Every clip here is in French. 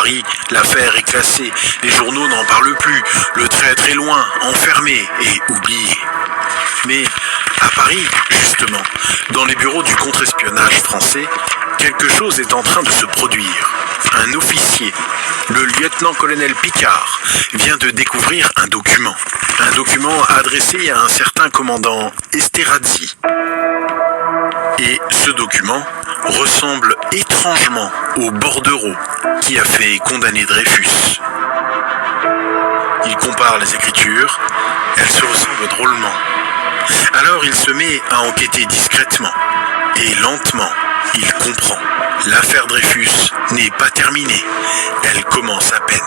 Paris, l'affaire est classée, les journaux n'en parlent plus, le traître est loin, enfermé et oublié. Mais à Paris, justement, dans les bureaux du contre-espionnage français, quelque chose est en train de se produire. Un officier, le lieutenant-colonel Picard, vient de découvrir un document. Un document adressé à un certain commandant Esterhazy. Et ce document ressemble étrangement au bordereau qui a fait condamner Dreyfus. Il compare les écritures, elles se ressemblent drôlement. Alors il se met à enquêter discrètement. Et lentement, il comprend. L'affaire Dreyfus n'est pas terminée. Elle commence à peine.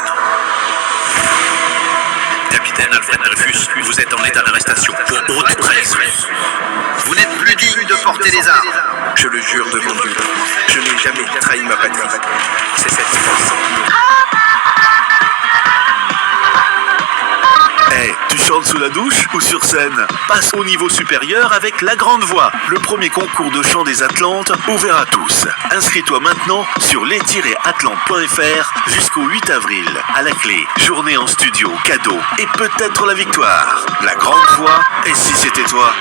Capitaine Alfred Dreyfus, vous êtes en état d'arrestation pour haute trahison. Vous n'êtes plus digne de porter les armes. Je le jure devant Dieu, je n'ai jamais trahi ma patrie. C'est cette force. Tu chantes sous la douche ou sur scène? Passe au niveau supérieur avec La Grande Voix, le premier concours de chant des Atlantes ouvert à tous. Inscris-toi maintenant sur les-atlantes.fr jusqu'au 8 avril. À la clé, journée en studio, cadeau et peut-être la victoire. La Grande Voix, et si c'était toi?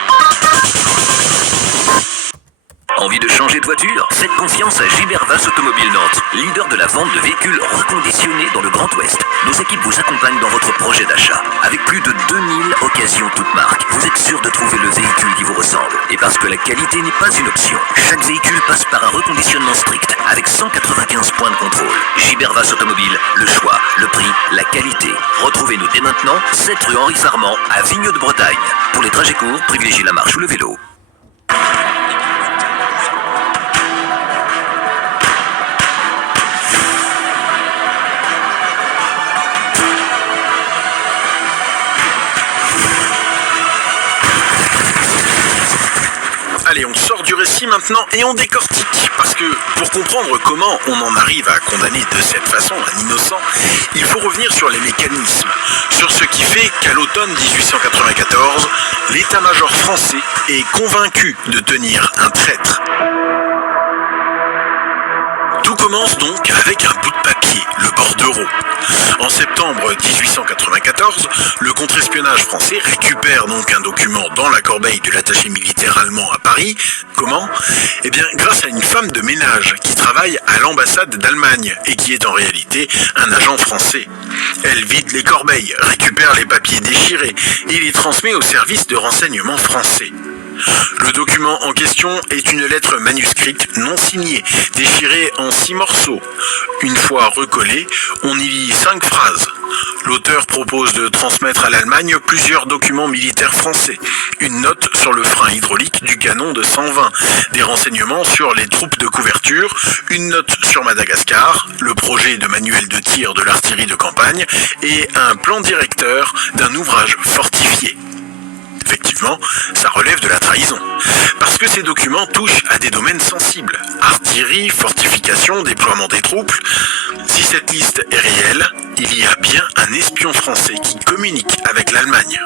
Envie de changer de voiture? Faites confiance à Gibervas Automobile Nantes, leader de la vente de véhicules reconditionnés dans le Grand Ouest. Nos équipes vous accompagnent dans votre projet d'achat. Avec plus de 2000 occasions toutes marques, vous êtes sûr de trouver le véhicule qui vous ressemble. Et parce que la qualité n'est pas une option, chaque véhicule passe par un reconditionnement strict avec 195 points de contrôle. Gibervas Automobile, le choix, le prix, la qualité. Retrouvez-nous dès maintenant, 7 rue Henri Farman à Vigneux de Bretagne. Pour les trajets courts, privilégiez la marche ou le vélo. Allez, on sort du récit maintenant et on décortique. Parce que pour comprendre comment on en arrive à condamner de cette façon un innocent, il faut revenir sur les mécanismes, sur ce qui fait qu'à l'automne 1894, l'état-major français est convaincu de tenir un traître. Tout commence donc avec un bout de papier, le bordereau. En septembre 1894, le contre-espionnage français récupère donc un document dans la corbeille de l'attaché militaire allemand à Paris. Comment? Eh bien, grâce à une femme de ménage qui travaille à l'ambassade d'Allemagne et qui est en réalité un agent français. Elle vide les corbeilles, récupère les papiers déchirés et les transmet au service de renseignement français. Le document en question est une lettre manuscrite non signée, déchirée en 6 morceaux. Une fois recollée, on y lit 5 phrases. L'auteur propose de transmettre à l'Allemagne plusieurs documents militaires français. Une note sur le frein hydraulique du canon de 120, des renseignements sur les troupes de couverture, une note sur Madagascar, le projet de manuel de tir de l'artillerie de campagne et un plan directeur d'un ouvrage fortifié. Effectivement, ça relève de la trahison. Parce que ces documents touchent à des domaines sensibles. Artillerie, fortification, déploiement des troupes. Si cette liste est réelle, il y a bien un espion français qui communique avec l'Allemagne.